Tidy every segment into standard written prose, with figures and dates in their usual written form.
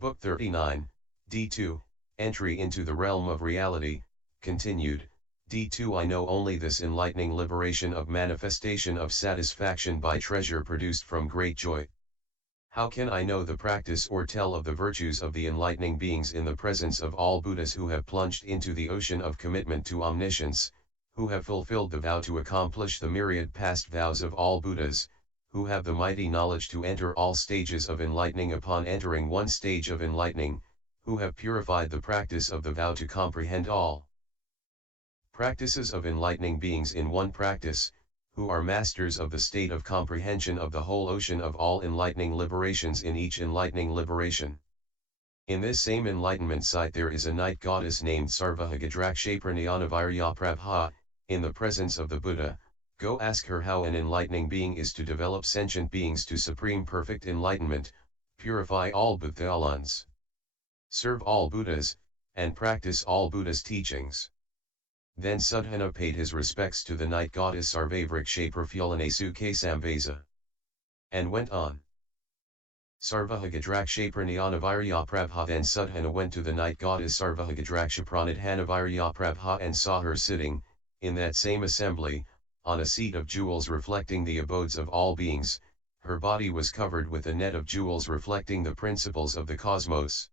Book 39, D2, Entry into the Realm of Reality, continued. D2 I know only this enlightening liberation of manifestation of satisfaction by treasure produced from great joy. How can I know the practice or tell of the virtues of the enlightening beings in the presence of all Buddhas who have plunged into the ocean of commitment to omniscience, who have fulfilled the vow to accomplish the myriad past vows of all Buddhas, who have the mighty knowledge to enter all stages of enlightening upon entering one stage of enlightening, who have purified the practice of the vow to comprehend all practices of enlightening beings in one practice, who are masters of the state of comprehension of the whole ocean of all enlightening liberations in each enlightening liberation. In this same enlightenment site there is a night goddess named Sarvahagadrakshapranyanaviryaprabha, in the presence of the Buddha. Go ask her how an enlightening being is to develop sentient beings to supreme perfect enlightenment, purify all Buddhalans, serve all Buddhas, and practice all Buddha's teachings. Then Sudhana paid his respects to the night goddess Sarvavrikshaprafulanasu and went on. Sarvahagadrakshapranyanaviryaprabha. Then Sudhana went to the night goddess Sarvahagadrakshapranyanaviryaprabha and saw her sitting, in that same assembly, on a seat of jewels reflecting the abodes of all beings. Her body was covered with a net of jewels reflecting the principles of the cosmos.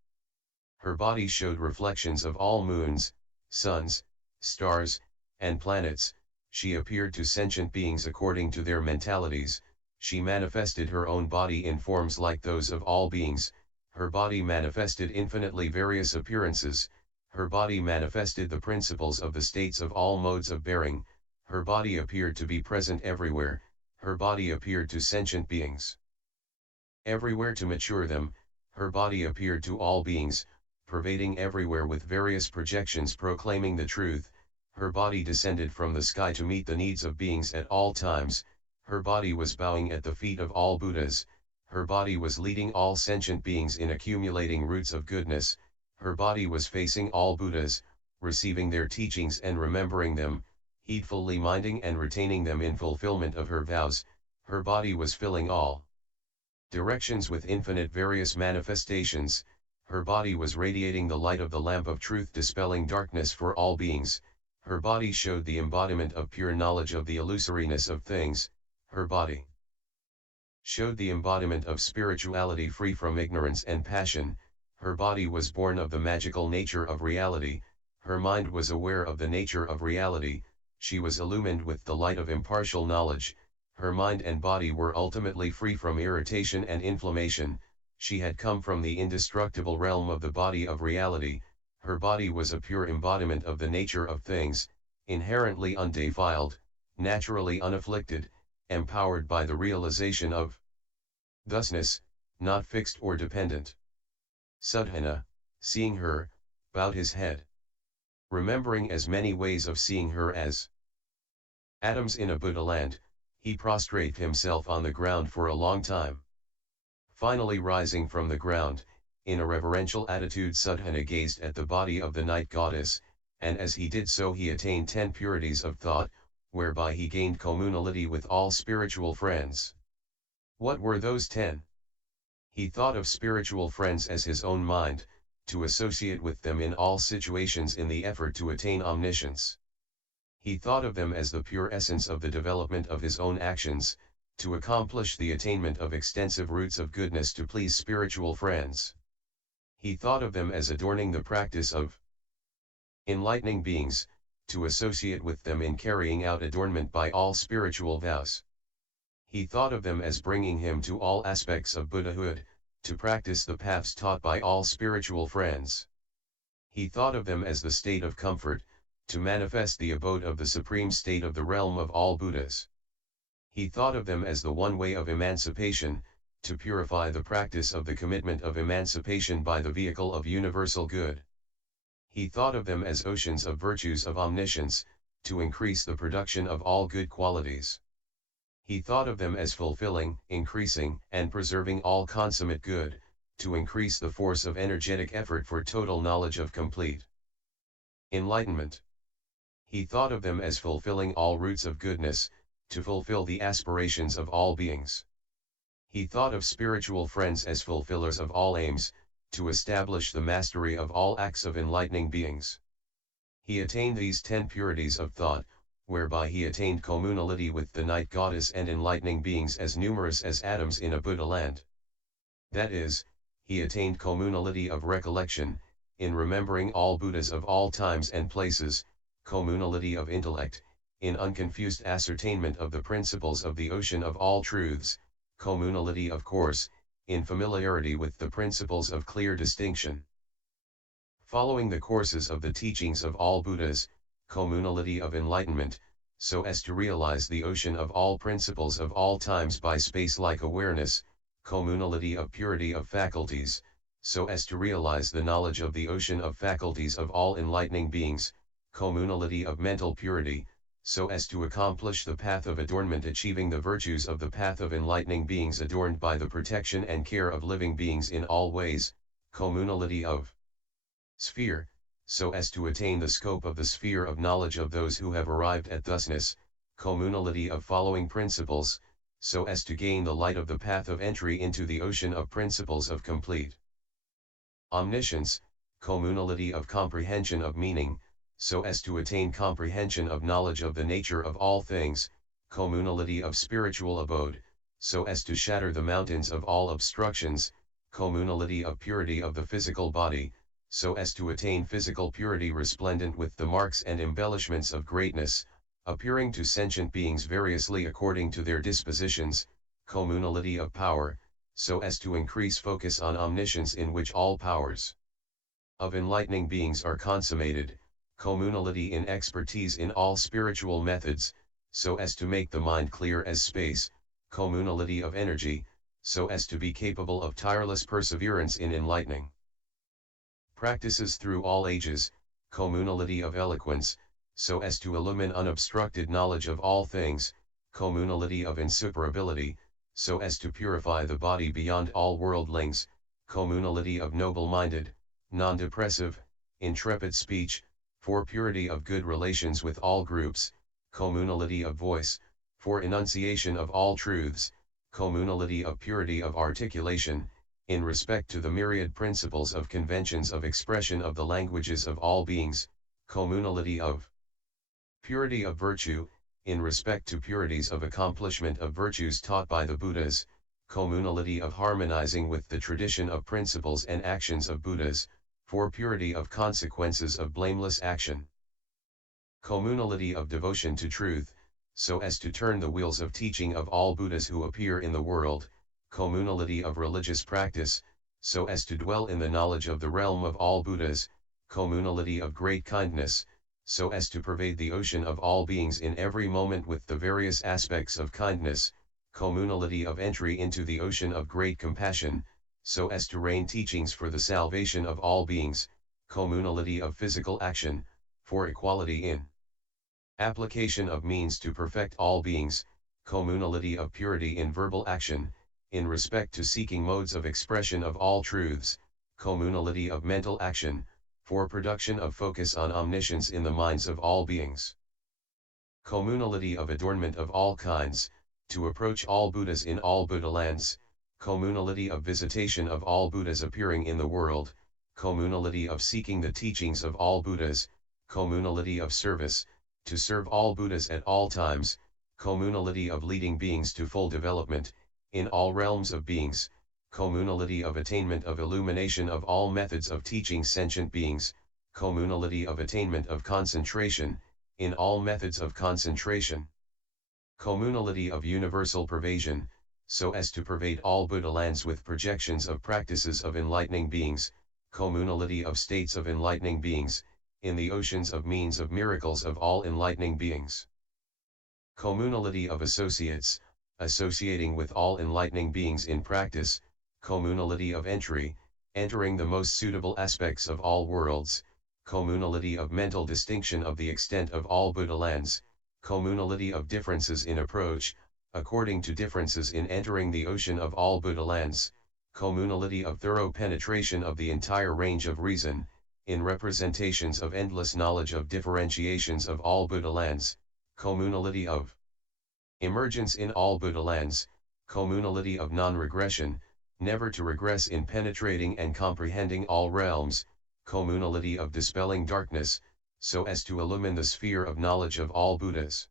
Her body showed reflections of all moons, suns, stars, and planets. She appeared to sentient beings according to their mentalities. She manifested her own body in forms like those of all beings. Her body manifested infinitely various appearances. Her body manifested the principles of the states of all modes of bearing. Her body appeared to be present everywhere. Her body appeared to sentient beings everywhere to mature them. Her body appeared to all beings, pervading everywhere with various projections proclaiming the truth. Her body descended from the sky to meet the needs of beings at all times. Her body was bowing at the feet of all Buddhas. Her body was leading all sentient beings in accumulating roots of goodness. Her body was facing all Buddhas, receiving their teachings and remembering them, heedfully minding and retaining them in fulfillment of her vows. Her body was filling all directions with infinite various manifestations. Her body was radiating the light of the lamp of truth, dispelling darkness for all beings. Her body showed the embodiment of pure knowledge of the illusoriness of things. Her body showed the embodiment of spirituality free from ignorance and passion. Her body was born of the magical nature of reality. Her mind was aware of the nature of reality. She was illumined with the light of impartial knowledge. Her mind and body were ultimately free from irritation and inflammation. She had come from the indestructible realm of the body of reality. Her body was a pure embodiment of the nature of things, inherently undefiled, naturally unafflicted, empowered by the realization of thusness, not fixed or dependent. Sudhana, seeing her, bowed his head. Remembering as many ways of seeing her as atoms in a Buddha land, he prostrated himself on the ground for a long time. Finally rising from the ground, in a reverential attitude Sudhana gazed at the body of the night goddess, and as he did so he attained 10 purities of thought, whereby he gained communality with all spiritual friends. What were those 10? He thought of spiritual friends as his own mind, to associate with them in all situations in the effort to attain omniscience. He thought of them as the pure essence of the development of his own actions, to accomplish the attainment of extensive roots of goodness to please spiritual friends. He thought of them as adorning the practice of enlightening beings, to associate with them in carrying out adornment by all spiritual vows. He thought of them as bringing him to all aspects of Buddhahood, to practice the paths taught by all spiritual friends. He thought of them as the state of comfort, to manifest the abode of the supreme state of the realm of all Buddhas. He thought of them as the one way of emancipation, to purify the practice of the commitment of emancipation by the vehicle of universal good. He thought of them as oceans of virtues of omniscience, to increase the production of all good qualities. He thought of them as fulfilling, increasing, and preserving all consummate good, to increase the force of energetic effort for total knowledge of complete enlightenment. He thought of them as fulfilling all roots of goodness, to fulfill the aspirations of all beings. He thought of spiritual friends as fulfillers of all aims, to establish the mastery of all acts of enlightening beings. He attained these 10 purities of thought, whereby he attained communality with the night goddess and enlightening beings as numerous as atoms in a Buddha land. That is, he attained communality of recollection, in remembering all Buddhas of all times and places, communality of intellect, in unconfused ascertainment of the principles of the ocean of all truths, communality of course, in familiarity with the principles of clear distinction. Following the courses of the teachings of all Buddhas, communality of enlightenment, so as to realize the ocean of all principles of all times by space-like awareness, communality of purity of faculties, so as to realize the knowledge of the ocean of faculties of all enlightening beings, communality of mental purity, so as to accomplish the path of adornment, achieving the virtues of the path of enlightening beings adorned by the protection and care of living beings in all ways, communality of sphere, so as to attain the scope of the sphere of knowledge of those who have arrived at thusness, communality of following principles, so as to gain the light of the path of entry into the ocean of principles of complete omniscience, communality of comprehension of meaning, so as to attain comprehension of knowledge of the nature of all things, communality of spiritual abode, so as to shatter the mountains of all obstructions, communality of purity of the physical body, so as to attain physical purity resplendent with the marks and embellishments of greatness, appearing to sentient beings variously according to their dispositions, communality of power, so as to increase focus on omniscience in which all powers of enlightening beings are consummated, communality in expertise in all spiritual methods, so as to make the mind clear as space, communality of energy, so as to be capable of tireless perseverance in enlightening practices through all ages, communality of eloquence, so as to illumine unobstructed knowledge of all things, communality of insuperability, so as to purify the body beyond all worldlings, communality of noble-minded, non-depressive, intrepid speech, for purity of good relations with all groups, communality of voice, for enunciation of all truths, communality of purity of articulation, in respect to the myriad principles of conventions of expression of the languages of all beings, communality of purity of virtue, in respect to purities of accomplishment of virtues taught by the Buddhas, communality of harmonizing with the tradition of principles and actions of Buddhas, for purity of consequences of blameless action, communality of devotion to truth, so as to turn the wheels of teaching of all Buddhas who appear in the world, communality of religious practice, so as to dwell in the knowledge of the realm of all Buddhas, communality of great kindness, so as to pervade the ocean of all beings in every moment with the various aspects of kindness, communality of entry into the ocean of great compassion, so as to rain teachings for the salvation of all beings, communality of physical action, for equality in application of means to perfect all beings, communality of purity in verbal action, in respect to seeking modes of expression of all truths, communality of mental action, for production of focus on omniscience in the minds of all beings, communality of adornment of all kinds, to approach all Buddhas in all Buddha lands, communality of visitation of all Buddhas appearing in the world, communality of seeking the teachings of all Buddhas, communality of service, to serve all Buddhas at all times, communality of leading beings to full development, in all realms of beings, communality of attainment of illumination of all methods of teaching sentient beings, communality of attainment of concentration, in all methods of concentration, communality of universal pervasion, so as to pervade all Buddha lands with projections of practices of enlightening beings, communality of states of enlightening beings, in the oceans of means of miracles of all enlightening beings, communality of associates, associating with all enlightening beings in practice, communality of entry, entering the most suitable aspects of all worlds, communality of mental distinction of the extent of all Buddha lands, communality of differences in approach, according to differences in entering the ocean of all Buddha lands, communality of thorough penetration of the entire range of reason, in representations of endless knowledge of differentiations of all Buddha lands, communality of emergence in all Buddha lands, communality of non-regression, never to regress in penetrating and comprehending all realms, communality of dispelling darkness, so as to illumine the sphere of knowledge of all Buddhas.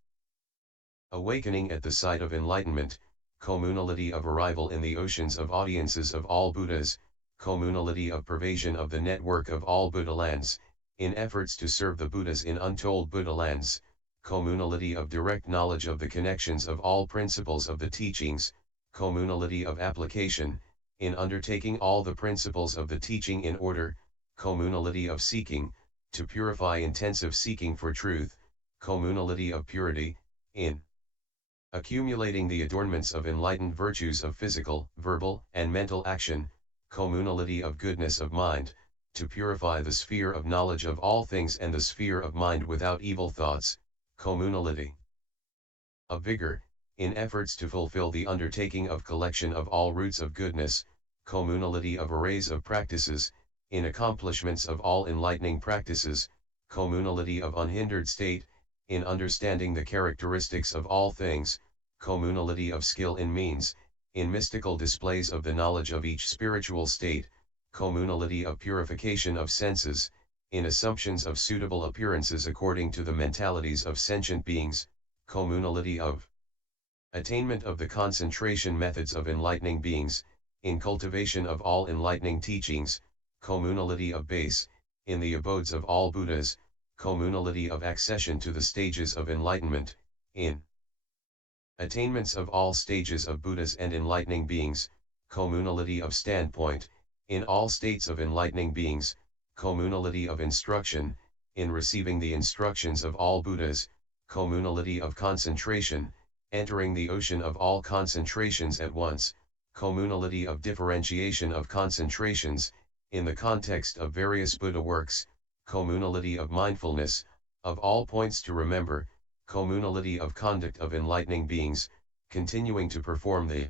Awakening at the sight of enlightenment, communality of arrival in the oceans of audiences of all Buddhas, communality of pervasion of the network of all Buddha lands, in efforts to serve the Buddhas in untold Buddha lands, communality of direct knowledge of the connections of all principles of the teachings, communality of application, in undertaking all the principles of the teaching in order, communality of seeking, to purify intensive seeking for truth, communality of purity, in accumulating the adornments of enlightened virtues of physical, verbal, and mental action, communality of goodness of mind, to purify the sphere of knowledge of all things and the sphere of mind without evil thoughts, communality of vigor, in efforts to fulfill the undertaking of collection of all roots of goodness, communality of arrays of practices, in accomplishments of all enlightening practices, communality of unhindered state, in understanding the characteristics of all things, communality of skill in means, in mystical displays of the knowledge of each spiritual state, communality of purification of senses, in assumptions of suitable appearances according to the mentalities of sentient beings, communality of attainment of the concentration methods of enlightening beings, in cultivation of all enlightening teachings, communality of base, in the abodes of all Buddhas, communality of accession to the stages of enlightenment, in attainments of all stages of Buddhas and enlightening beings, communality of standpoint, in all states of enlightening beings, communality of instruction, in receiving the instructions of all Buddhas, communality of concentration, entering the ocean of all concentrations at once, communality of differentiation of concentrations, in the context of various Buddha works, communality of mindfulness, of all points to remember, communality of conduct of enlightening beings, continuing to perform the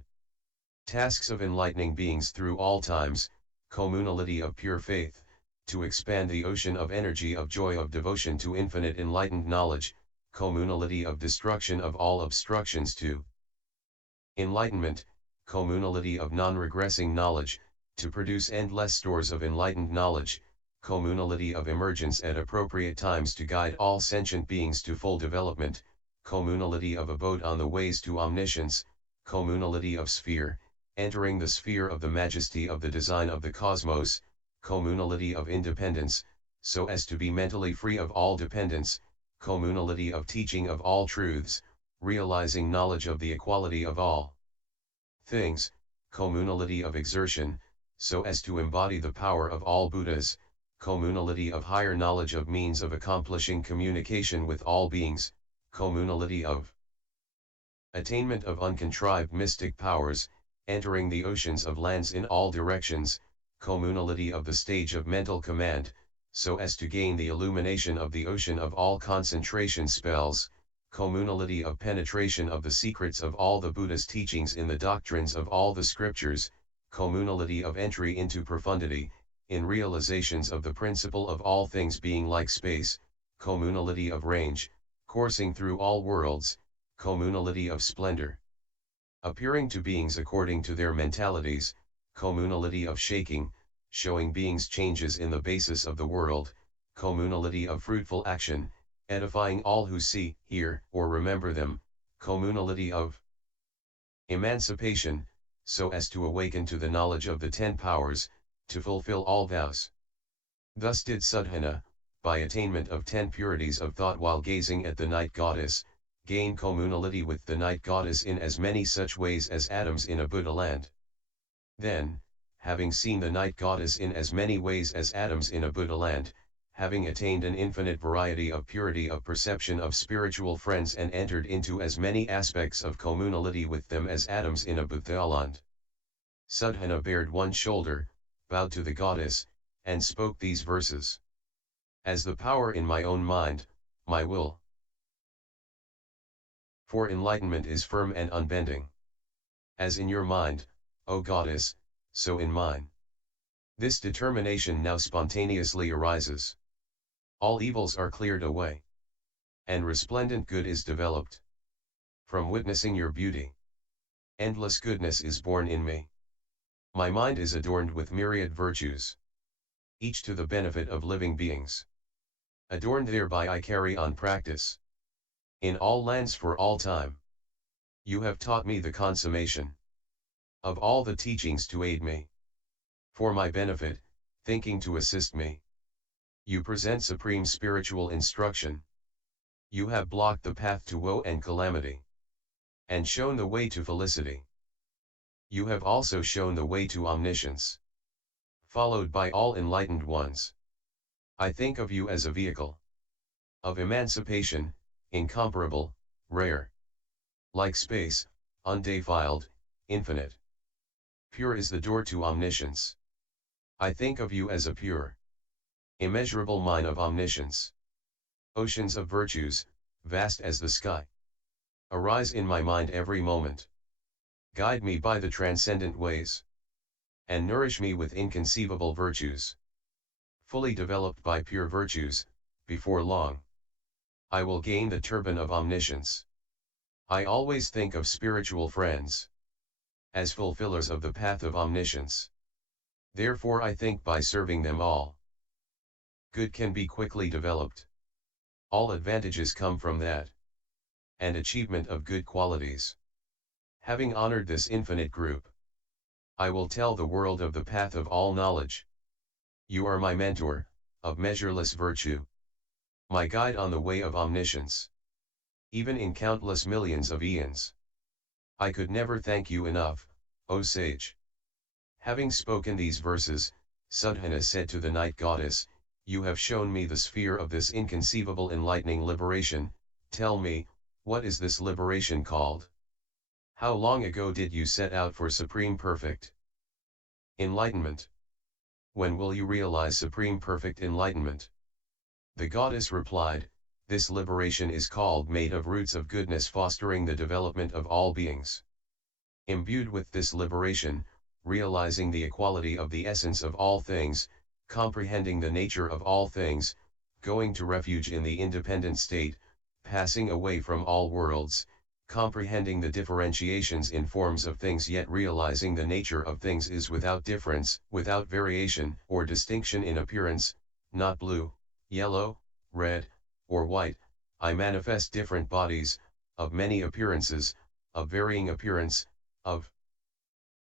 tasks of enlightening beings through all times, communality of pure faith, to expand the ocean of energy of joy of devotion to infinite enlightened knowledge, communality of destruction of all obstructions to enlightenment, communality of non-regressing knowledge, to produce endless stores of enlightened knowledge, communality of emergence at appropriate times to guide all sentient beings to full development, communality of abode on the ways to omniscience, communality of sphere, entering the sphere of the majesty of the design of the cosmos, communality of independence, so as to be mentally free of all dependence, communality of teaching of all truths, realizing knowledge of the equality of all things, communality of exertion, so as to embody the power of all Buddhas, communality of higher knowledge of means of accomplishing communication with all beings, communality of attainment of uncontrived mystic powers, entering the oceans of lands in all directions, communality of the stage of mental command, so as to gain the illumination of the ocean of all concentration spells, communality of penetration of the secrets of all the Buddha's teachings in the doctrines of all the scriptures, communality of entry into profundity, in realizations of the principle of all things being like space, communality of range, coursing through all worlds, communality of splendor, appearing to beings according to their mentalities, communality of shaking, showing beings changes in the basis of the world, communality of fruitful action, edifying all who see, hear, or remember them, communality of emancipation, so as to awaken to the knowledge of the 10 powers, to fulfill all vows. Thus did Sadhana, by attainment of 10 purities of thought while gazing at the night goddess, gain communality with the night goddess in as many such ways as atoms in a Buddha land. Then, having seen the night goddess in as many ways as atoms in a Buddha land, having attained an infinite variety of purity of perception of spiritual friends and entered into as many aspects of communality with them as atoms in a Buddha land, Sadhana bared one shoulder, bowed to the goddess, and spoke these verses. As the power in my own mind, my will. For enlightenment is firm and unbending. As in your mind, O goddess, so in mine. This determination now spontaneously arises. All evils are cleared away. And resplendent good is developed. From witnessing your beauty, endless goodness is born in me. My mind is adorned with myriad virtues, each to the benefit of living beings. Adorned thereby I carry on practice, in all lands for all time. You have taught me the consummation of all the teachings to aid me, for my benefit, thinking to assist me. You present supreme spiritual instruction. You have blocked the path to woe and calamity, and shown the way to felicity. You have also shown the way to omniscience, followed by all enlightened ones. I think of you as a vehicle of emancipation, incomparable, rare, like space, undefiled, infinite. Pure is the door to omniscience. I think of you as a pure, immeasurable mine of omniscience. Oceans of virtues, vast as the sky, arise in my mind every moment. Guide me by the transcendent ways, and nourish me with inconceivable virtues. Fully developed by pure virtues, before long, I will gain the turban of omniscience. I always think of spiritual friends as fulfillers of the path of omniscience. Therefore I think by serving them all, good can be quickly developed. All advantages come from that, and achievement of good qualities. Having honored this infinite group, I will tell the world of the path of all knowledge. You are my mentor, of measureless virtue, my guide on the way of omniscience. Even in countless millions of eons, I could never thank you enough, O sage. Having spoken these verses, Sudhana said to the night goddess, you have shown me the sphere of this inconceivable enlightening liberation. Tell me, what is this liberation called? How long ago did you set out for supreme perfect enlightenment? When will you realize supreme perfect enlightenment? The goddess replied, this liberation is called made of roots of goodness fostering the development of all beings. Imbued with this liberation, realizing the equality of the essence of all things, comprehending the nature of all things, going to refuge in the independent state, passing away from all worlds, comprehending the differentiations in forms of things yet realizing the nature of things is without difference, without variation or distinction in appearance, not blue, yellow, red, or white. I manifest different bodies, of many appearances, of varying appearance, of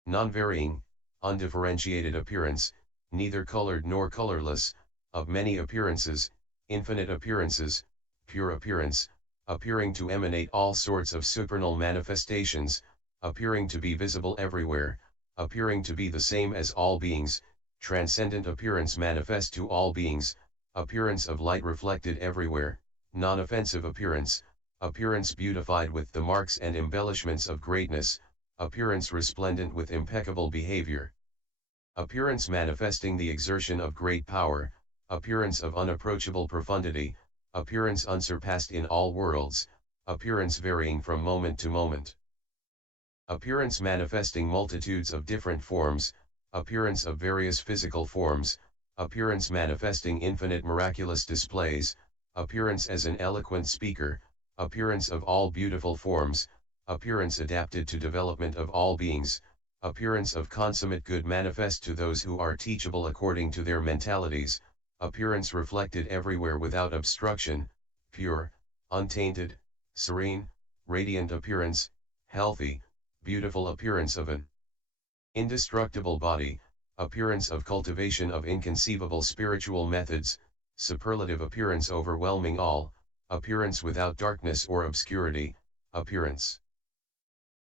non-varying, undifferentiated appearance, neither colored nor colorless, of many appearances, infinite appearances, pure appearance, appearing to emanate all sorts of supernal manifestations, appearing to be visible everywhere, appearing to be the same as all beings, transcendent appearance manifest to all beings, appearance of light reflected everywhere, non-offensive appearance, appearance beautified with the marks and embellishments of greatness, appearance resplendent with impeccable behavior. Appearance manifesting the exertion of great power, appearance of unapproachable profundity, appearance unsurpassed in all worlds, appearance varying from moment to moment. Appearance manifesting multitudes of different forms, appearance of various physical forms, appearance manifesting infinite miraculous displays, appearance as an eloquent speaker, appearance of all beautiful forms, appearance adapted to development of all beings, appearance of consummate good manifest to those who are teachable according to their mentalities, appearance reflected everywhere without obstruction, pure, untainted, serene, radiant appearance, healthy, beautiful appearance of an indestructible body, appearance of cultivation of inconceivable spiritual methods, superlative appearance overwhelming all, appearance without darkness or obscurity, appearance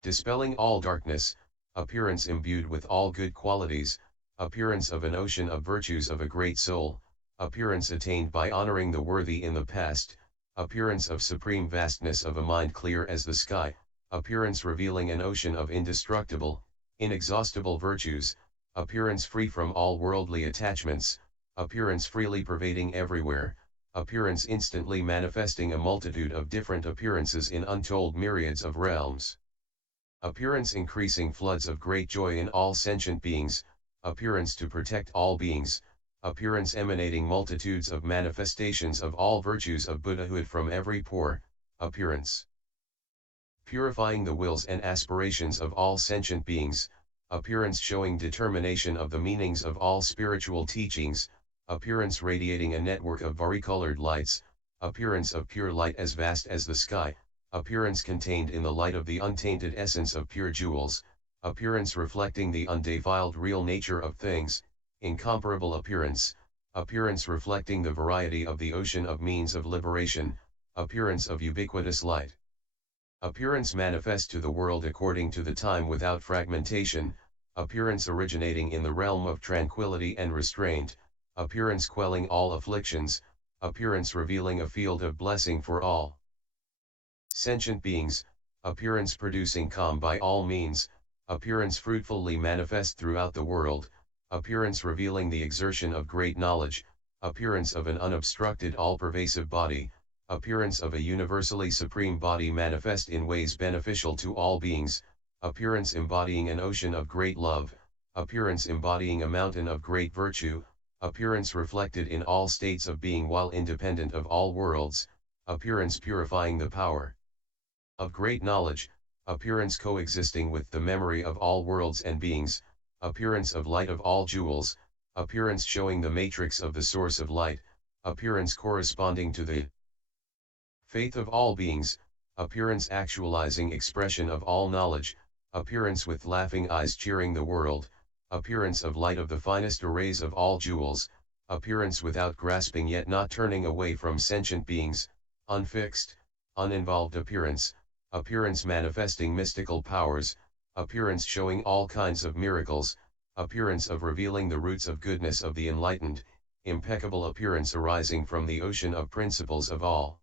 dispelling all darkness, appearance imbued with all good qualities, appearance of an ocean of virtues of a great soul, appearance attained by honoring the worthy in the past, appearance of supreme vastness of a mind clear as the sky, appearance revealing an ocean of indestructible, inexhaustible virtues, appearance free from all worldly attachments, appearance freely pervading everywhere, appearance instantly manifesting a multitude of different appearances in untold myriads of realms. Appearance increasing floods of great joy in all sentient beings, appearance to protect all beings, appearance emanating multitudes of manifestations of all virtues of Buddhahood from every pore, appearance purifying the wills and aspirations of all sentient beings, appearance showing determination of the meanings of all spiritual teachings, appearance radiating a network of varicolored lights, appearance of pure light as vast as the sky, appearance contained in the light of the untainted essence of pure jewels, appearance reflecting the undefiled real nature of things, incomparable appearance, appearance reflecting the variety of the ocean of means of liberation, appearance of ubiquitous light. Appearance manifest to the world according to the time without fragmentation, appearance originating in the realm of tranquility and restraint, appearance quelling all afflictions, appearance revealing a field of blessing for all sentient beings, appearance producing calm by all means, appearance fruitfully manifest throughout the world, appearance revealing the exertion of great knowledge, appearance of an unobstructed all-pervasive body, appearance of a universally supreme body manifest in ways beneficial to all beings, appearance embodying an ocean of great love, appearance embodying a mountain of great virtue, appearance reflected in all states of being while independent of all worlds, appearance purifying the power of great knowledge, appearance coexisting with the memory of all worlds and beings, appearance of light of all jewels, appearance showing the matrix of the source of light, appearance corresponding to the faith of all beings, appearance actualizing expression of all knowledge, appearance with laughing eyes cheering the world, appearance of light of the finest arrays of all jewels, appearance without grasping yet not turning away from sentient beings, unfixed, uninvolved appearance, appearance manifesting mystical powers, appearance showing all kinds of miracles, appearance of revealing the roots of goodness of the enlightened, impeccable appearance arising from the ocean of principles of all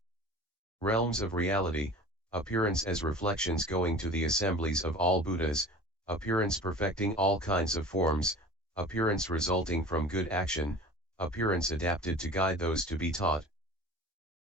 realms of reality, appearance as reflections going to the assemblies of all Buddhas, appearance perfecting all kinds of forms, appearance resulting from good action, appearance adapted to guide those to be taught,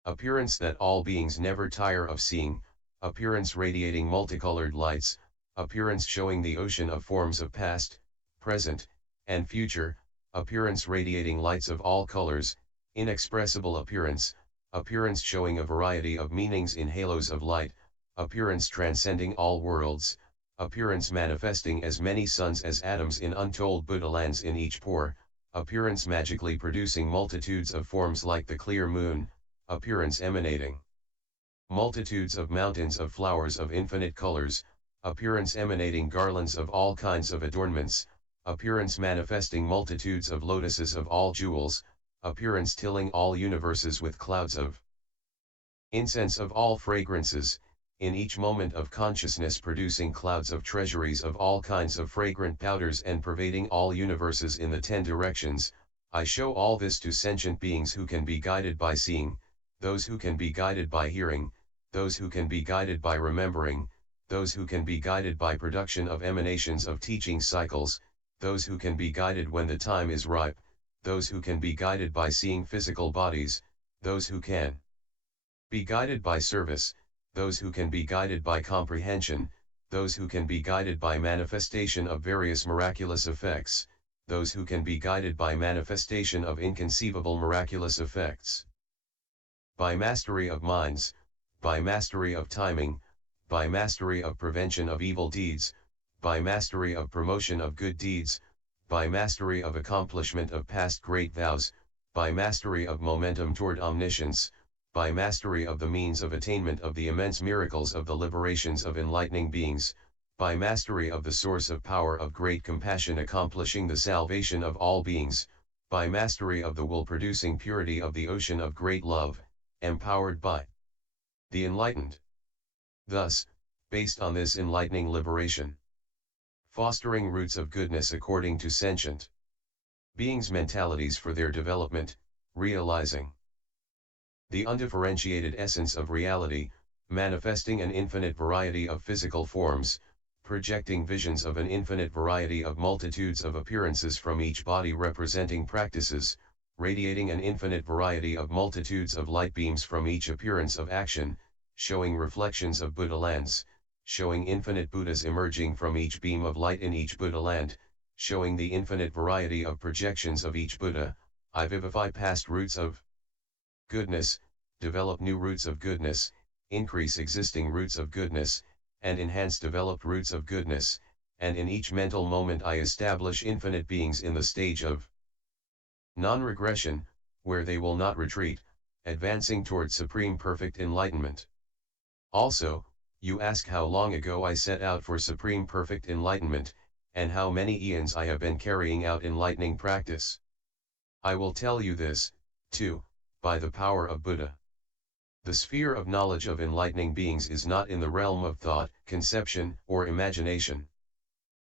appearance that all beings never tire of seeing, appearance radiating multicolored lights, appearance showing the ocean of forms of past, present, and future, appearance radiating lights of all colors, inexpressible appearance, appearance showing a variety of meanings in halos of light, appearance transcending all worlds, appearance manifesting as many suns as atoms in untold Buddha lands in each pore, appearance magically producing multitudes of forms like the clear moon, appearance emanating multitudes of mountains of flowers of infinite colors, appearance emanating garlands of all kinds of adornments, appearance manifesting multitudes of lotuses of all jewels, appearance tilling all universes with clouds of incense of all fragrances, in each moment of consciousness producing clouds of treasuries of all kinds of fragrant powders and pervading all universes in the 10 directions. I show all this to sentient beings who can be guided by seeing, those who can be guided by hearing, those who can be guided by remembering, those who can be guided by production of emanations of teaching cycles, those who can be guided when the time is ripe, those who can be guided by seeing physical bodies, those who can be guided by service, those who can be guided by comprehension, those who can be guided by manifestation of various miraculous effects, those who can be guided by manifestation of inconceivable miraculous effects. By mastery of minds, by mastery of timing, by mastery of prevention of evil deeds, by mastery of promotion of good deeds, by mastery of accomplishment of past great vows, by mastery of momentum toward omniscience, by mastery of the means of attainment of the immense miracles of the liberations of enlightening beings, by mastery of the source of power of great compassion accomplishing the salvation of all beings, by mastery of the will-producing purity of the ocean of great love, empowered by the enlightened. Thus, based on this enlightening liberation, fostering roots of goodness according to sentient beings' mentalities for their development, realizing the undifferentiated essence of reality, manifesting an infinite variety of physical forms, projecting visions of an infinite variety of multitudes of appearances from each body representing practices, radiating an infinite variety of multitudes of light beams from each appearance of action, showing reflections of Buddha lands, showing infinite Buddhas emerging from each beam of light in each Buddha land, showing the infinite variety of projections of each Buddha. I vivify past roots of goodness, develop new roots of goodness, increase existing roots of goodness, and enhance developed roots of goodness, and in each mental moment I establish infinite beings in the stage of non-regression, where they will not retreat, advancing toward supreme perfect enlightenment. Also, you ask how long ago I set out for supreme perfect enlightenment, and how many eons I have been carrying out enlightening practice. I will tell you this, too, by the power of Buddha. The sphere of knowledge of enlightening beings is not in the realm of thought, conception, or imagination.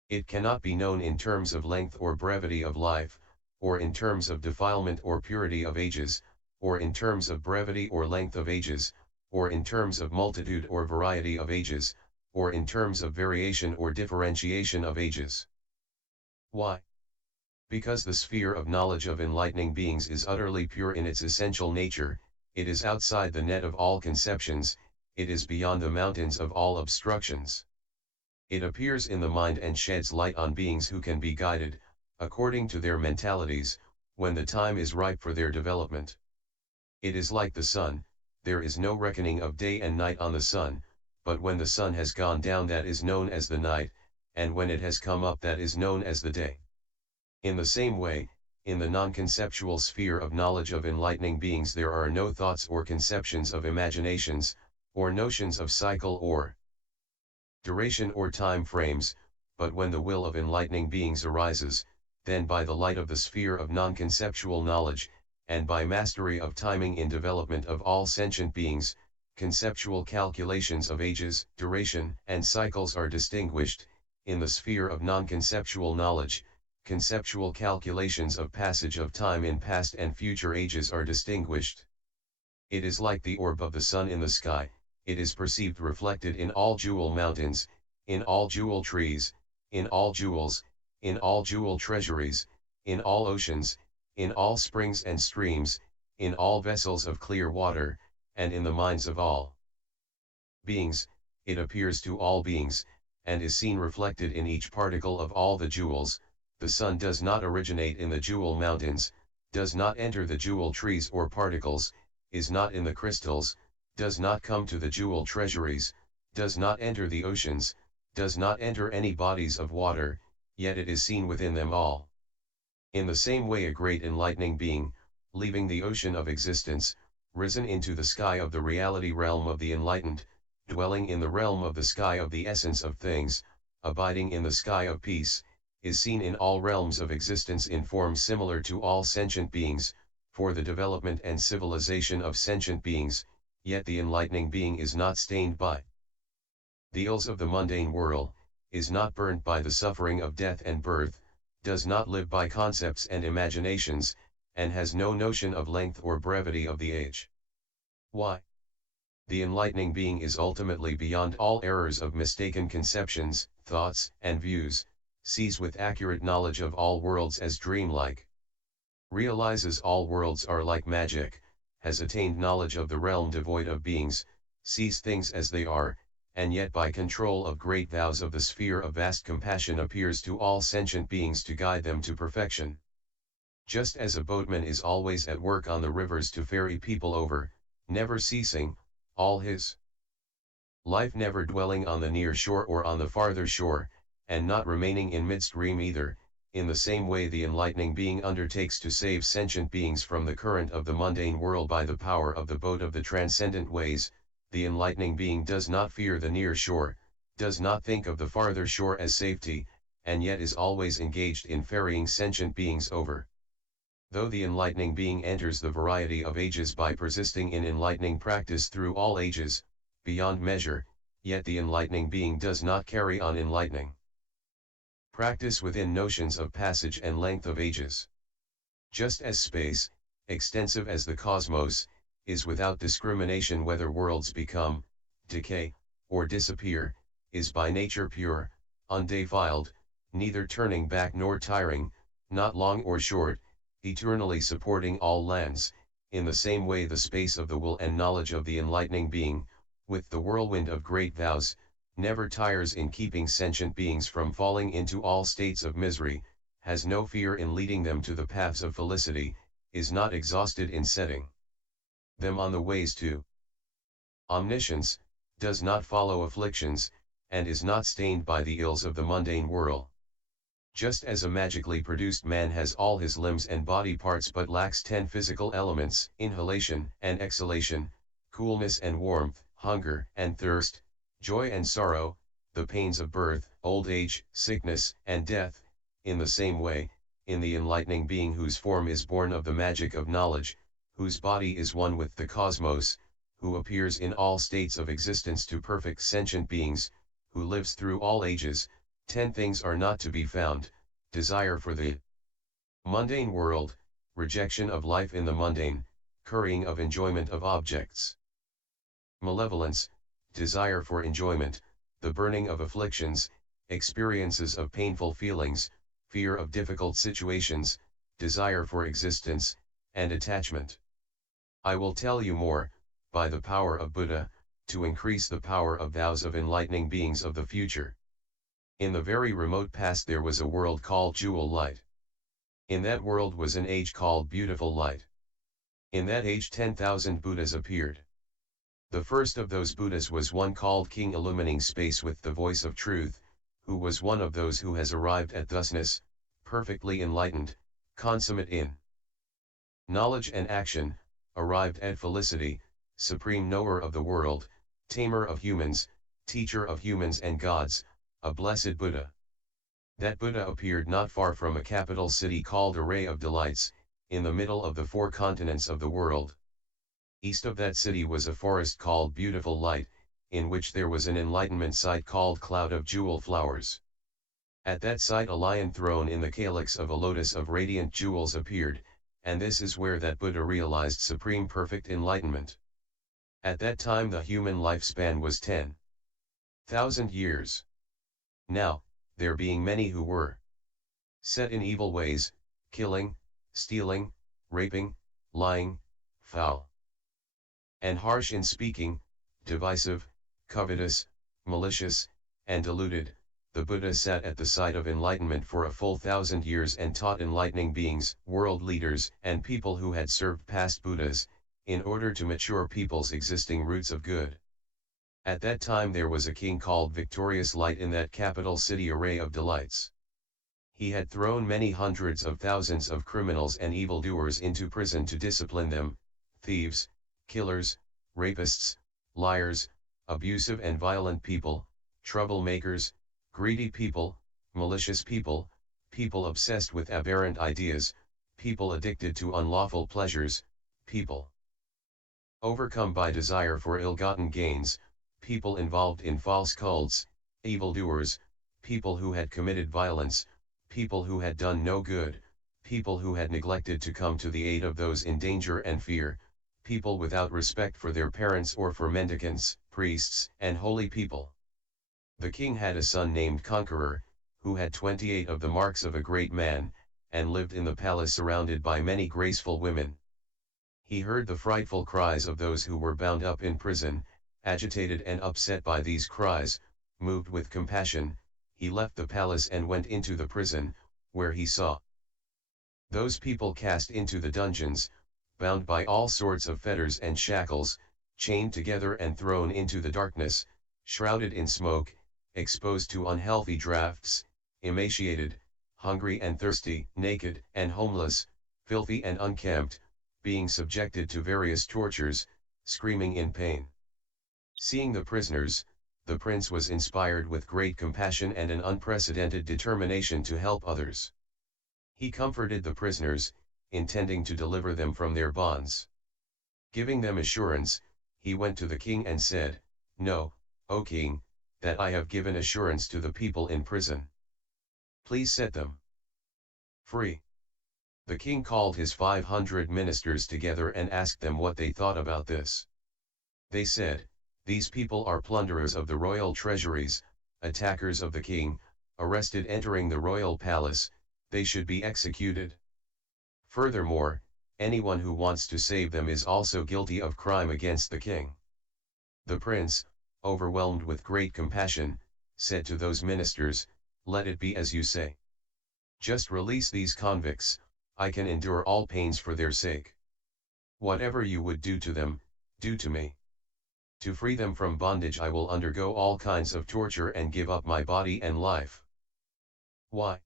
It cannot be known in terms of length or brevity of life, or in terms of defilement or purity of ages, or in terms of brevity or length of ages, or in terms of multitude or variety of ages, or in terms of variation or differentiation of ages. Why? Because the sphere of knowledge of enlightening beings is utterly pure in its essential nature, it is outside the net of all conceptions, it is beyond the mountains of all obstructions. It appears in the mind and sheds light on beings who can be guided, according to their mentalities, when the time is ripe for their development. It is like the sun, there is no reckoning of day and night on the sun, but when the sun has gone down that is known as the night, and when it has come up that is known as the day. In the same way, in the non-conceptual sphere of knowledge of enlightening beings there are no thoughts or conceptions of imaginations, or notions of cycle or duration or time frames, but when the will of enlightening beings arises, then by the light of the sphere of non-conceptual knowledge, and by mastery of timing in development of all sentient beings, conceptual calculations of ages, duration, and cycles are distinguished. In the sphere of non-conceptual knowledge, conceptual calculations of passage of time in past and future ages are distinguished. It is like the orb of the sun in the sky, it is perceived reflected in all jewel mountains, in all jewel trees, in all jewels, in all jewel treasuries, in all oceans, in all springs and streams, in all vessels of clear water, and in the minds of all beings. It appears to all beings, and is seen reflected in each particle of all the jewels. The sun does not originate in the jewel mountains, does not enter the jewel trees or particles, is not in the crystals, does not come to the jewel treasuries, does not enter the oceans, does not enter any bodies of water, yet it is seen within them all. In the same way a great enlightening being, leaving the ocean of existence, risen into the sky of the reality realm of the enlightened, dwelling in the realm of the sky of the essence of things, abiding in the sky of peace, is seen in all realms of existence in form similar to all sentient beings, for the development and civilization of sentient beings, yet the enlightening being is not stained by the ills of the mundane world, is not burnt by the suffering of death and birth, does not live by concepts and imaginations, and has no notion of length or brevity of the age. Why? The enlightening being is ultimately beyond all errors of mistaken conceptions, thoughts, and views, sees with accurate knowledge of all worlds as dreamlike, realizes all worlds are like magic, has attained knowledge of the realm devoid of beings, sees things as they are, and yet by control of great vows of the sphere of vast compassion appears to all sentient beings to guide them to perfection. Just as a boatman is always at work on the rivers to ferry people over, never ceasing, all his life never dwelling on the near shore or on the farther shore, and not remaining in midstream either, in the same way the enlightening being undertakes to save sentient beings from the current of the mundane world by the power of the boat of the transcendent ways. The enlightening being does not fear the near shore, does not think of the farther shore as safety, and yet is always engaged in ferrying sentient beings over. Though the enlightening being enters the variety of ages by persisting in enlightening practice through all ages, beyond measure, yet the enlightening being does not carry on enlightening practice within notions of passage and length of ages. Just as space, extensive as the cosmos, is without discrimination whether worlds become, decay, or disappear, is by nature pure, undefiled, neither turning back nor tiring, not long or short, eternally supporting all lands, in the same way the space of the will and knowledge of the enlightening being, with the whirlwind of great vows, never tires in keeping sentient beings from falling into all states of misery, has no fear in leading them to the paths of felicity, is not exhausted in setting them on the ways to omniscience, does not follow afflictions, and is not stained by the ills of the mundane world. Just as a magically produced man has all his limbs and body parts but lacks 10 physical elements, inhalation and exhalation, coolness and warmth, hunger and thirst, joy and sorrow, the pains of birth, old age, sickness, and death, in the same way, in the enlightening being whose form is born of the magic of knowledge, whose body is one with the cosmos, who appears in all states of existence to perfect sentient beings, who lives through all ages, 10 things are not to be found: desire for the mundane world, rejection of life in the mundane, currying of enjoyment of objects. Malevolence, desire for enjoyment, the burning of afflictions, experiences of painful feelings, fear of difficult situations, desire for existence, and attachment. I will tell you more, by the power of Buddha, to increase the power of vows of enlightening beings of the future. In the very remote past there was a world called Jewel Light. In that world was an age called Beautiful Light. In that age 10,000 Buddhas appeared. The first of those Buddhas was one called King illumining space with the voice of truth, who was one of those who has arrived at thusness, perfectly enlightened, consummate in knowledge and action, arrived at felicity, supreme knower of the world, tamer of humans, teacher of humans and gods, a blessed Buddha. That Buddha appeared not far from a capital city called Array of Delights, in the middle of the 4 continents of the world. East of that city was a forest called Beautiful Light, in which there was an enlightenment site called Cloud of Jewel Flowers. At that site a lion thrown in the calyx of a lotus of radiant jewels appeared, and this is where that Buddha realized supreme perfect enlightenment. At that time the human lifespan was 10,000 years. Now, there being many who were set in evil ways, killing, stealing, raping, lying, foul, and harsh in speaking, divisive, covetous, malicious, and deluded, the Buddha sat at the site of enlightenment for a full 1,000 years and taught enlightening beings, world leaders, and people who had served past Buddhas, in order to mature people's existing roots of good. At that time there was a king called Victorious Light in that capital city Array of Delights. He had thrown many hundreds of thousands of criminals and evildoers into prison to discipline them, thieves, killers, rapists, liars, abusive and violent people, troublemakers, greedy people, malicious people, people obsessed with aberrant ideas, people addicted to unlawful pleasures, people overcome by desire for ill-gotten gains, people involved in false cults, evildoers, people who had committed violence, people who had done no good, people who had neglected to come to the aid of those in danger and fear, people without respect for their parents or for mendicants, priests, and holy people. The king had a son named Conqueror, who had 28 of the marks of a great man, and lived in the palace surrounded by many graceful women. He heard the frightful cries of those who were bound up in prison. Agitated and upset by these cries, moved with compassion, he left the palace and went into the prison, where he saw those people cast into the dungeons, bound by all sorts of fetters and shackles, chained together and thrown into the darkness, shrouded in smoke, exposed to unhealthy draughts, emaciated, hungry and thirsty, naked and homeless, filthy and unkempt, being subjected to various tortures, screaming in pain. Seeing the prisoners, the prince was inspired with great compassion and an unprecedented determination to help others. He comforted the prisoners, intending to deliver them from their bonds. Giving them assurance, he went to the king and said, "Know, O king, that I have given assurance to the people in prison. Please set them free." The king called his 500 ministers together and asked them what they thought about this. They said, "These people are plunderers of the royal treasuries, attackers of the king, arrested entering the royal palace, they should be executed. Furthermore, anyone who wants to save them is also guilty of crime against the king." The prince, overwhelmed with great compassion, said to those ministers, "Let it be as you say. Just release these convicts, I can endure all pains for their sake. Whatever you would do to them, do to me." To free them from bondage I will undergo all kinds of torture and give up my body and life. Why?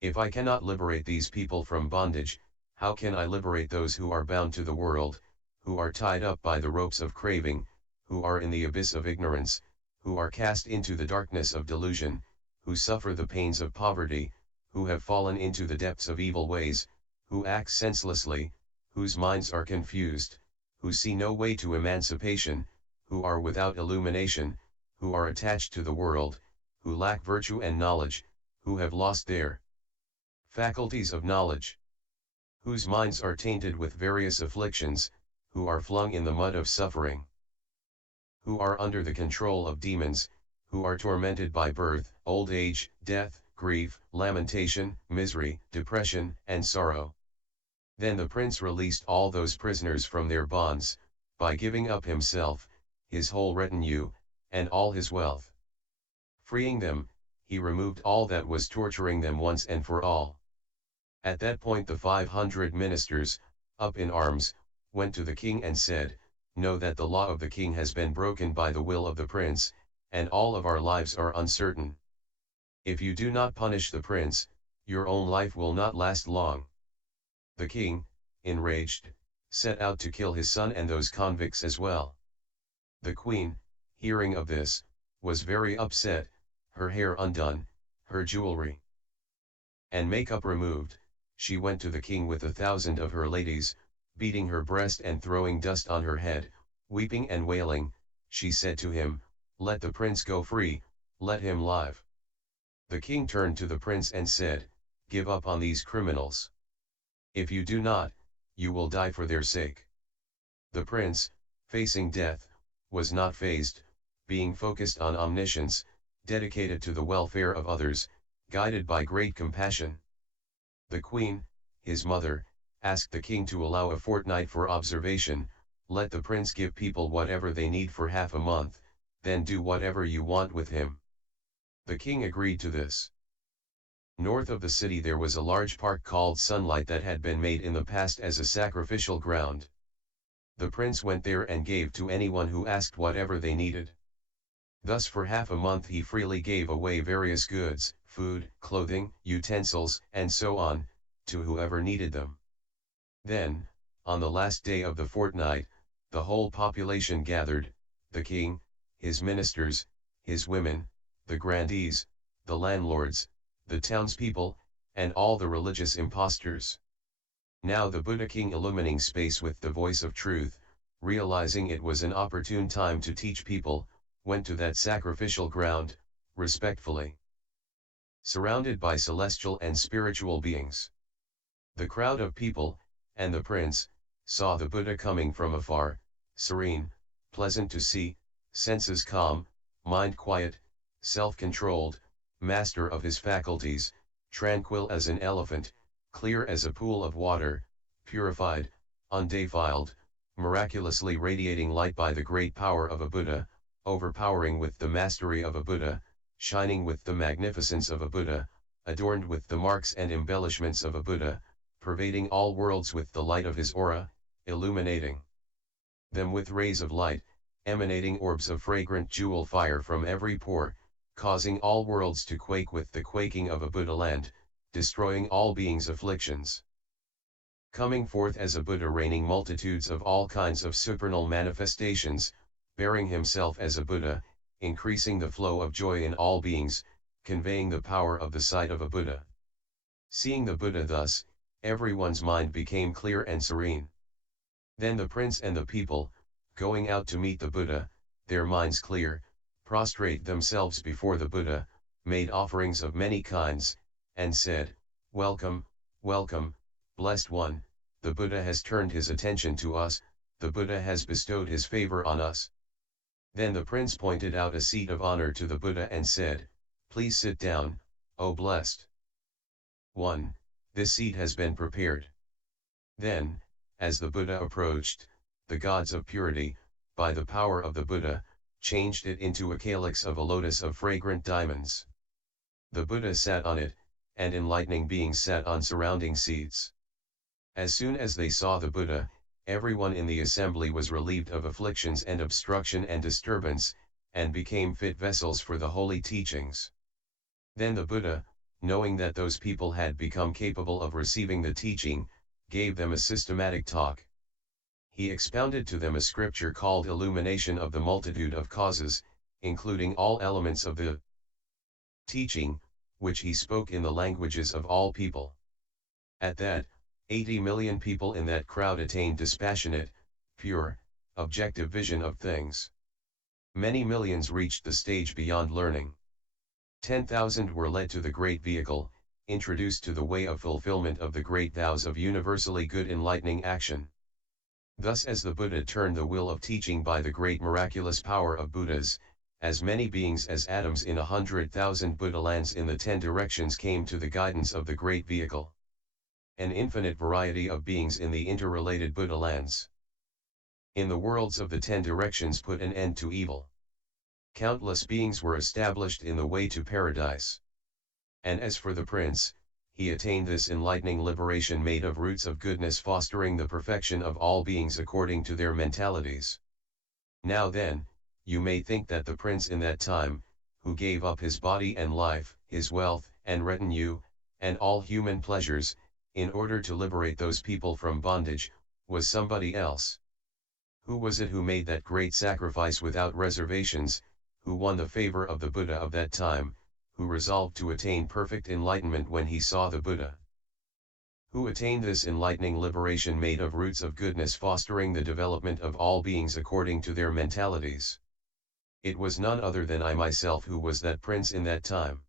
If I cannot liberate these people from bondage, how can I liberate those who are bound to the world, who are tied up by the ropes of craving, who are in the abyss of ignorance, who are cast into the darkness of delusion, who suffer the pains of poverty, who have fallen into the depths of evil ways, who act senselessly, whose minds are confused, who see no way to emancipation, who are without illumination, who are attached to the world, who lack virtue and knowledge, who have lost their faculties of knowledge, whose minds are tainted with various afflictions, who are flung in the mud of suffering, who are under the control of demons, who are tormented by birth, old age, death, grief, lamentation, misery, depression, and sorrow. Then the prince released all those prisoners from their bonds, by giving up himself, his whole retinue, and all his wealth. Freeing them, he removed all that was torturing them once and for all. At that point the 500 ministers, up in arms, went to the king and said, "Know that the law of the king has been broken by the will of the prince, and all of our lives are uncertain. If you do not punish the prince, your own life will not last long." The king, enraged, set out to kill his son and those convicts as well. The queen, hearing of this, was very upset, her hair undone, her jewelry and makeup removed. She went to the king with 1,000 of her ladies, beating her breast and throwing dust on her head, weeping and wailing. She said to him, "Let the prince go free, let him live." The king turned to the prince and said, "Give up on these criminals. If you do not, you will die for their sake." The prince, facing death, was not fazed, being focused on omniscience, dedicated to the welfare of others, guided by great compassion. The queen, his mother, asked the king to allow a fortnight for observation. "Let the prince give people whatever they need for half a month, then do whatever you want with him." The king agreed to this. North of the city there was a large park called Sunlight that had been made in the past as a sacrificial ground. The prince went there and gave to anyone who asked whatever they needed. Thus for half a month he freely gave away various goods, food, clothing, utensils, and so on, to whoever needed them. Then, on the last day of the fortnight, the whole population gathered, the king, his ministers, his women, the grandees, the landlords, the townspeople, and all the religious impostors. Now the Buddha king, illumining space with the voice of truth, realizing it was an opportune time to teach people, went to that sacrificial ground, respectfully, surrounded by celestial and spiritual beings. The crowd of people, and the prince, saw the Buddha coming from afar, serene, pleasant to see, senses calm, mind quiet, self-controlled, master of his faculties, tranquil as an elephant, clear as a pool of water, purified, undefiled, miraculously radiating light by the great power of a Buddha, overpowering with the mastery of a Buddha, shining with the magnificence of a Buddha, adorned with the marks and embellishments of a Buddha, pervading all worlds with the light of his aura, illuminating them with rays of light, emanating orbs of fragrant jewel fire from every pore, causing all worlds to quake with the quaking of a Buddha land, destroying all beings' afflictions. Coming forth as a Buddha, raining multitudes of all kinds of supernal manifestations, bearing himself as a Buddha, increasing the flow of joy in all beings, conveying the power of the sight of a Buddha. Seeing the Buddha thus, everyone's mind became clear and serene. Then the prince and the people, going out to meet the Buddha, their minds clear, prostrate themselves before the Buddha, made offerings of many kinds, and said, "Welcome, welcome, blessed one, the Buddha has turned his attention to us, the Buddha has bestowed his favor on us." Then the prince pointed out a seat of honor to the Buddha and said, "Please sit down, O blessed one, this seat has been prepared." Then, as the Buddha approached, the gods of purity, by the power of the Buddha, changed it into a calyx of a lotus of fragrant diamonds. The Buddha sat on it, and enlightening beings sat on surrounding seats. As soon as they saw the Buddha, everyone in the assembly was relieved of afflictions and obstruction and disturbance, and became fit vessels for the holy teachings. Then the Buddha, knowing that those people had become capable of receiving the teaching, gave them a systematic talk. He expounded to them a scripture called Illumination of the Multitude of Causes, including all elements of the teaching, which he spoke in the languages of all people. At that, 80 million people in that crowd attained dispassionate, pure, objective vision of things. Many millions reached the stage beyond learning. 10,000 were led to the great vehicle, introduced to the way of fulfillment of the great vows of universally good enlightening action. Thus as the Buddha turned the wheel of teaching by the great miraculous power of Buddhas, as many beings as atoms in 100,000 Buddha lands in the 10 directions came to the guidance of the great vehicle. An infinite variety of beings in the interrelated Buddha lands in the worlds of the 10 directions put an end to evil. Countless beings were established in the way to paradise. And as for the prince, he attained this enlightening liberation made of roots of goodness fostering the perfection of all beings according to their mentalities. Now then, you may think that the prince in that time, who gave up his body and life, his wealth and retinue, and all human pleasures, in order to liberate those people from bondage, was somebody else. Who was it who made that great sacrifice without reservations, who won the favor of the Buddha of that time, who resolved to attain perfect enlightenment when he saw the Buddha? Who attained this enlightening liberation made of roots of goodness fostering the development of all beings according to their mentalities? It was none other than I myself who was that prince in that time.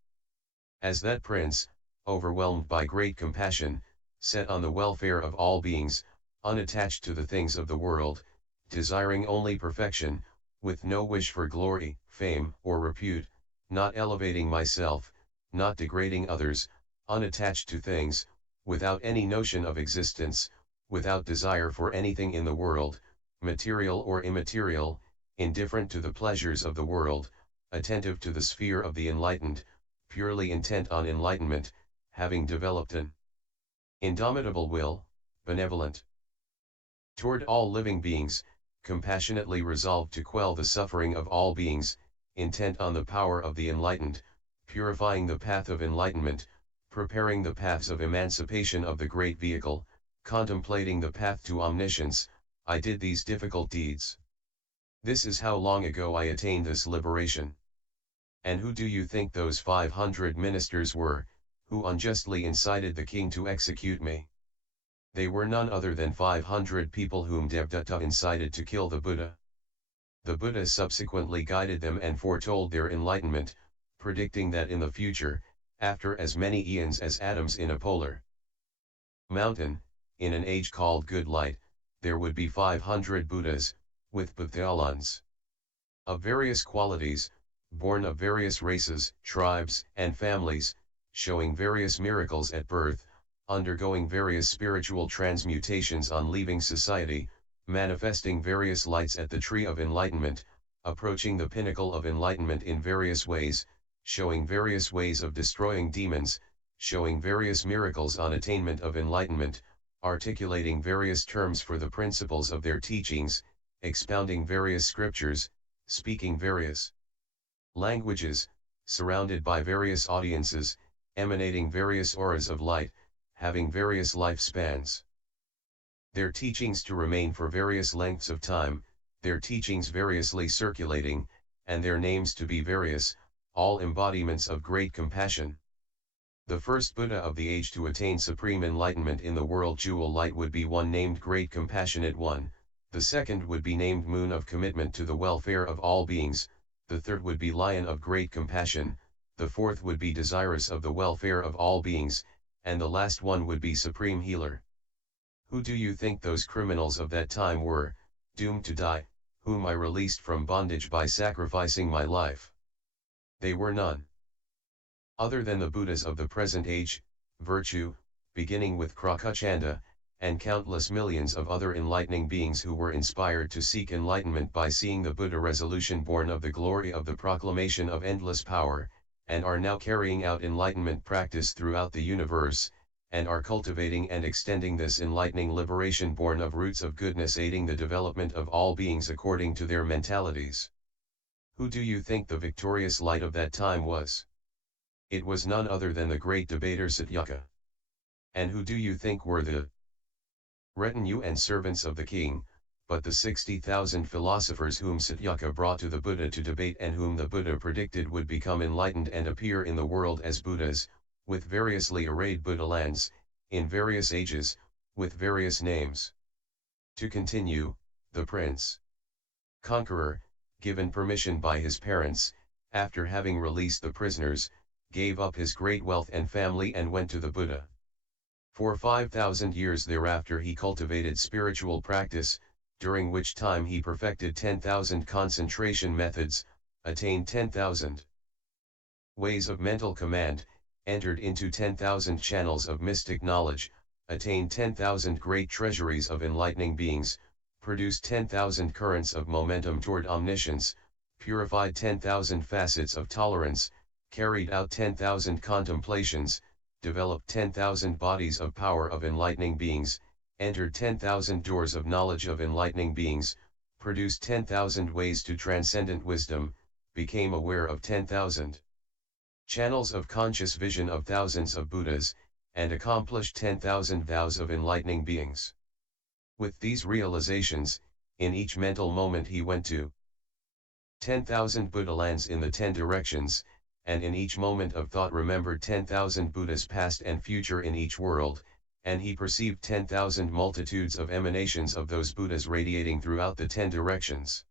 As that prince, overwhelmed by great compassion, set on the welfare of all beings, unattached to the things of the world, desiring only perfection, with no wish for glory, fame, or repute, not elevating myself, not degrading others, unattached to things, without any notion of existence, without desire for anything in the world, material or immaterial, indifferent to the pleasures of the world, attentive to the sphere of the enlightened, purely intent on enlightenment, having developed an indomitable will, benevolent toward all living beings, compassionately resolved to quell the suffering of all beings, intent on the power of the enlightened, purifying the path of enlightenment, preparing the paths of emancipation of the great vehicle, contemplating the path to omniscience, I did these difficult deeds. This is how long ago I attained this liberation. And who do you think those 500 ministers were, who unjustly incited the king to execute me? They were none other than 500 people whom Devdatta incited to kill the Buddha. The Buddha subsequently guided them and foretold their enlightenment, predicting that in the future, after as many eons as atoms in a polar mountain, in an age called Good Light, there would be 500 Buddhas, with Bhuthalans of various qualities, born of various races, tribes, and families, showing various miracles at birth, undergoing various spiritual transmutations on leaving society, manifesting various lights at the tree of enlightenment, approaching the pinnacle of enlightenment in various ways, showing various ways of destroying demons, showing various miracles on attainment of enlightenment, articulating various terms for the principles of their teachings, expounding various scriptures, speaking various languages, surrounded by various audiences, emanating various auras of light, having various lifespans. Their teachings to remain for various lengths of time, their teachings variously circulating, and their names to be various, all embodiments of great compassion. The first Buddha of the age to attain supreme enlightenment in the world jewel light would be one named Great Compassionate One, the second would be named Moon of Commitment to the welfare of all beings, the third would be Lion of Great Compassion, the fourth would be Desirous of the welfare of all beings, and the last one would be Supreme Healer. Who do you think those criminals of that time were, doomed to die, whom I released from bondage by sacrificing my life? They were none other than the Buddhas of the present age, virtue, beginning with Krakachanda, and countless millions of other enlightening beings who were inspired to seek enlightenment by seeing the Buddha resolution born of the glory of the proclamation of endless power, and are now carrying out enlightenment practice throughout the universe, and are cultivating and extending this enlightening liberation born of roots of goodness, aiding the development of all beings according to their mentalities. Who do you think the victorious light of that time was? It was none other than the great debater Satyaka. And who do you think were the retinue and servants of the king, but the 60,000 philosophers whom Satyaka brought to the Buddha to debate, and whom the Buddha predicted would become enlightened and appear in the world as Buddhas, with variously arrayed Buddhalands, in various ages, with various names. To continue, the prince conqueror, given permission by his parents, after having released the prisoners, gave up his great wealth and family and went to the Buddha. For 5,000 years thereafter he cultivated spiritual practice, during which time he perfected 10,000 concentration methods, attained 10,000 ways of mental command, entered into 10,000 channels of mystic knowledge, attained 10,000 great treasuries of enlightening beings, produced 10,000 currents of momentum toward omniscience, purified 10,000 facets of tolerance, carried out 10,000 contemplations, developed 10,000 bodies of power of enlightening beings, entered 10,000 doors of knowledge of enlightening beings, produced 10,000 ways to transcendent wisdom, became aware of 10,000 channels of conscious vision of thousands of Buddhas, and accomplished 10,000 vows of enlightening beings. With these realizations, in each mental moment he went to 10,000 Buddhalands in the 10 directions, and in each moment of thought remembered 10,000 Buddhas past and future in each world, and he perceived 10,000 multitudes of emanations of those Buddhas radiating throughout the 10 directions.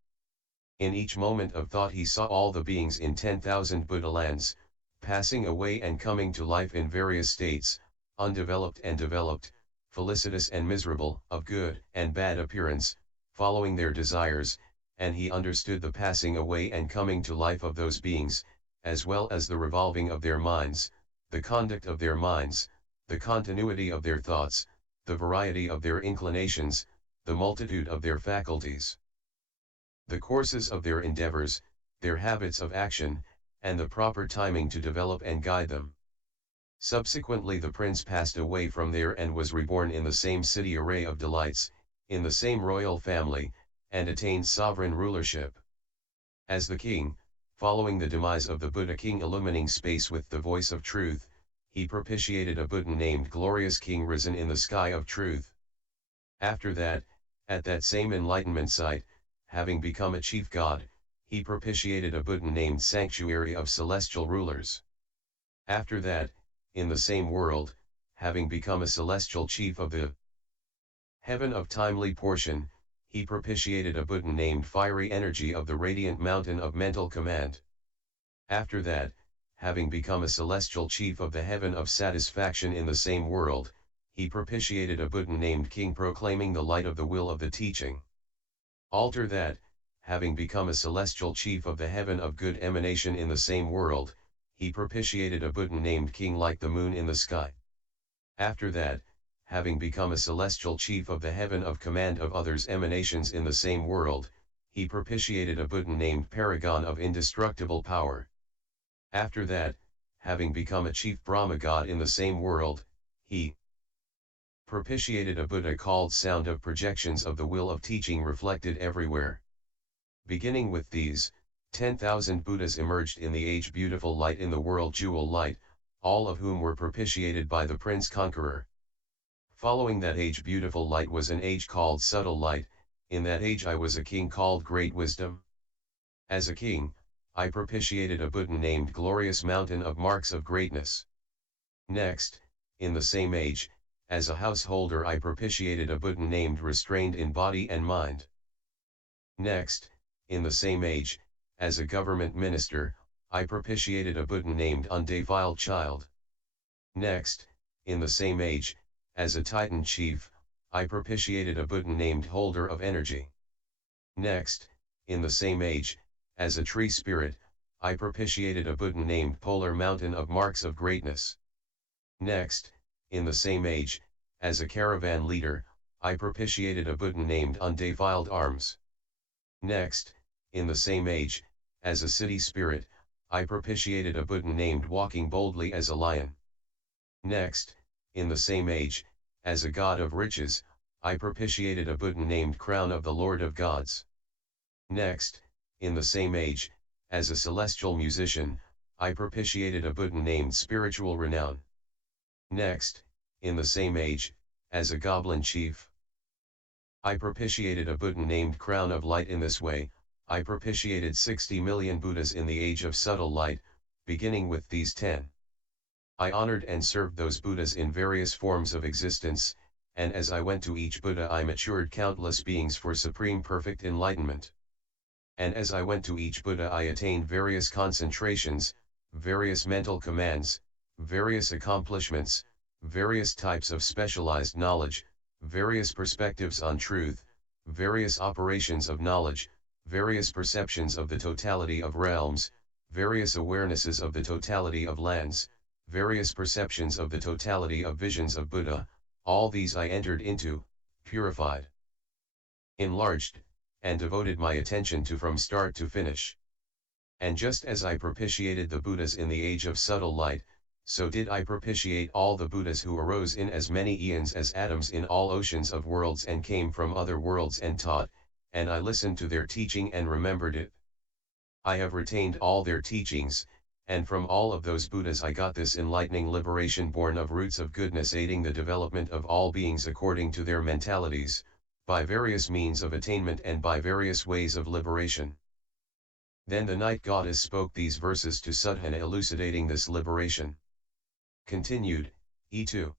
In each moment of thought he saw all the beings in 10,000 Buddhalands, passing away and coming to life in various states, undeveloped and developed, felicitous and miserable, of good and bad appearance, following their desires, and he understood the passing away and coming to life of those beings, as well as the revolving of their minds, the conduct of their minds, the continuity of their thoughts, the variety of their inclinations, the multitude of their faculties, the courses of their endeavors, their habits of action, and the proper timing to develop and guide them. Subsequently the prince passed away from there and was reborn in the same city array of delights, in the same royal family, and attained sovereign rulership. As the king, following the demise of the Buddha king illumining space with the voice of truth, he propitiated a Buddha named Glorious King risen in the sky of truth. After that, at that same enlightenment site, having become a chief god, he propitiated a Buddha named Sanctuary of Celestial Rulers. After that, in the same world, having become a celestial chief of the heaven of timely portion, he propitiated a Buddha named Fiery Energy of the Radiant Mountain of Mental Command. After that, having become a celestial chief of the heaven of satisfaction in the same world, he propitiated a Buddha named King proclaiming the light of the will of the teaching. After that, having become a celestial chief of the heaven of good emanation in the same world, he propitiated a Buddha named King like the moon in the sky. After that, having become a celestial chief of the heaven of command of others' emanations in the same world, he propitiated a Buddha named Paragon of indestructible power. After that, having become a chief Brahma god in the same world, he propitiated a Buddha called Sound of projections of the will of teaching reflected everywhere. Beginning with these, 10,000 Buddhas emerged in the age beautiful light in the world jewel light, all of whom were propitiated by the Prince Conqueror. Following that age beautiful light was an age called subtle light, in that age I was a king called Great Wisdom. As a king, I propitiated a Buddha named Glorious Mountain of Marks of Greatness. Next, in the same age, as a householder I propitiated a Buddha named Restrained in Body and Mind. Next, in the same age, as a government minister, I propitiated a Buddha named Undefiled Child. Next, in the same age, as a Titan chief, I propitiated a Buddha named Holder of Energy. Next, in the same age, as a tree spirit, I propitiated a Buddha named Polar Mountain of Marks of Greatness. Next, in the same age, as a caravan leader, I propitiated a Buddha named Undefiled Arms. Next, in the same age, as a city spirit, I propitiated a Buddha named Walking Boldly as a Lion. Next, in the same age, as a god of riches, I propitiated a Buddha named Crown of the Lord of Gods. Next, in the same age, as a celestial musician, I propitiated a Buddha named Spiritual Renown. Next, in the same age, as a goblin chief, I propitiated a Buddha named Crown of Light. In this way, I propitiated 60 million Buddhas in the age of subtle light, beginning with these 10. I honored and served those Buddhas in various forms of existence, and as I went to each Buddha I matured countless beings for supreme perfect enlightenment. And as I went to each Buddha I attained various concentrations, various mental commands, various accomplishments, various types of specialized knowledge, various perspectives on truth, various operations of knowledge, various perceptions of the totality of realms, various awarenesses of the totality of lands, various perceptions of the totality of visions of Buddha, all these I entered into, purified, enlarged, and devoted my attention to from start to finish. And just as I propitiated the Buddhas in the age of subtle light, so did I propitiate all the Buddhas who arose in as many eons as atoms in all oceans of worlds and came from other worlds and taught, and I listened to their teaching and remembered it. I have retained all their teachings, and from all of those Buddhas I got this enlightening liberation born of roots of goodness aiding the development of all beings according to their mentalities, by various means of attainment and by various ways of liberation. Then the night goddess spoke these verses to Sudhana elucidating this liberation. Continued, E2.